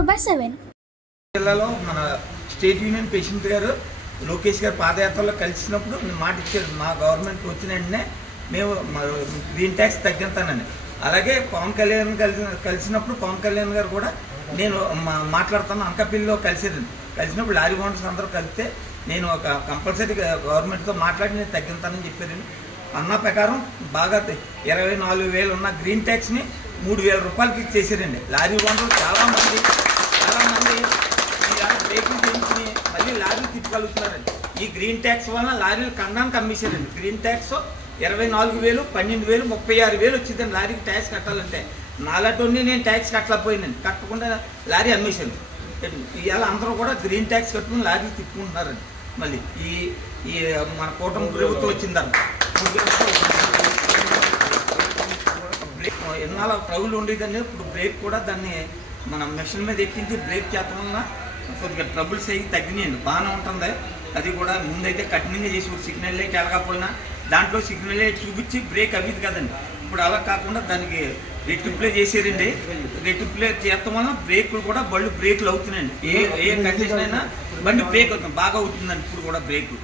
24/7. జిల్లాలో మన state union president గారు లోకేష్ గారు పాదయాత్రలో కలిసినప్పుడు మాట ఇచ్చారు, మా గవర్నమెంట్ వచ్చిన వెంటనే మేము గ్రీన్ ట్యాక్స్ తగ్గిస్తానని. అలాగే పవన్ కళ్యాణ్ కలిసినప్పుడు పవన్ కళ్యాణ్ గారు కూడా నేను మాట్లాడుతాను అనకాపల్లిలో కలిసినప్పుడు లారీ ఓనర్స్ అందరూ కలిస్తే నేను ఒక కంపల్సరీ గవర్నమెంట్తో మాట్లాడి నేను తగ్గిస్తానని చెప్పారండి. అన్న ప్రకారం బాగా 24,000 ఉన్న గ్రీన్ ట్యాక్స్ని 3,000 రూపాయలకి ఇచ్చేసారండి. లారీ ఓనర్లు చాలామంది బ్రేకులు చేయించుకుని మళ్ళీ లారీలు తిప్పగలుగుతున్నారండి. ఈ గ్రీన్ ట్యాక్స్ వలన లారీలు కన్నానికి అమ్మేశారండి. గ్రీన్ ట్యాక్స్ 24,000, 12,000, 36,000 వచ్చిందండి లారీకి ట్యాక్స్ కట్టాలంటే. నాలాంటి నేను ట్యాక్స్ కట్టలేకపోయినండి, కట్టకుండా లారీ అమ్మేశాను. ఇవాళ అందరూ కూడా గ్రీన్ ట్యాక్స్ కట్టుకుని లారీలు తిప్పుకుంటున్నారండి. మళ్ళీ ఈ మన కూటమి ప్రభుత్వం వచ్చిందంట బ్రేక్ ఎన్నాళ్ళ ట్రబుల్ ఉండేదండి. ఇప్పుడు బ్రేక్ కూడా దాన్ని మన మెషిన్ మీద ఎక్కించి బ్రేక్ చేయడం వల్ల కొద్దిగా ట్రబుల్స్ అయ్యి తగ్గినాయండి, బాగానే ఉంటుంది. అది కూడా ముందైతే కఠినంగా చేసి సిగ్నల్ లైట్ ఎలగకపోయినా దాంట్లో సిగ్నల్ లైట్ చూపించి బ్రేక్ అవ్వదు కదండి. ఇప్పుడు అలా కాకుండా దానికి రెట్టిప్లే చేసారండి. రెట్టిప్లే చేయడం వల్ల బ్రేకులు కూడా బళ్ళు బ్రేకులు అవుతున్నాయండి. ఏ కండిషన్ అయినా బండి బ్రేక్ అవుతుంది, బాగా అవుతుందండి. ఇప్పుడు కూడా బ్రేకు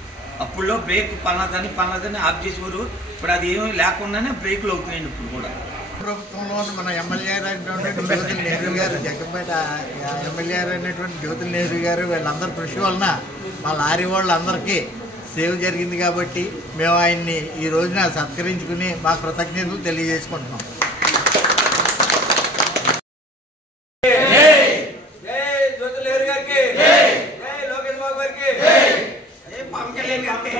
అప్పుడులో బ్రేక్ పన్నదని ఆఫ్ చేసేవారు, ఇప్పుడు అది ఏమీ లేకుండానే బ్రేకులు అవుతున్నాయండి ఇప్పుడు కూడా. ప్రభుత్వంలో మన ఎమ్మెల్యే అయినటువంటి జ్యోతుల నెహ్రూ గారు, జగ్గంపేట ఎమ్మెల్యే అయినటువంటి జ్యోతుల నెహ్రూ గారు వీళ్ళందరి కృషి వలన మా లారీ వాళ్ళందరికీ సేవ్ జరిగింది. కాబట్టి మేము ఆయన్ని ఈ రోజున సత్కరించుకుని మా కృతజ్ఞతలు తెలియజేసుకుంటున్నాం. పవన్ కళ్యాణ్ గారికి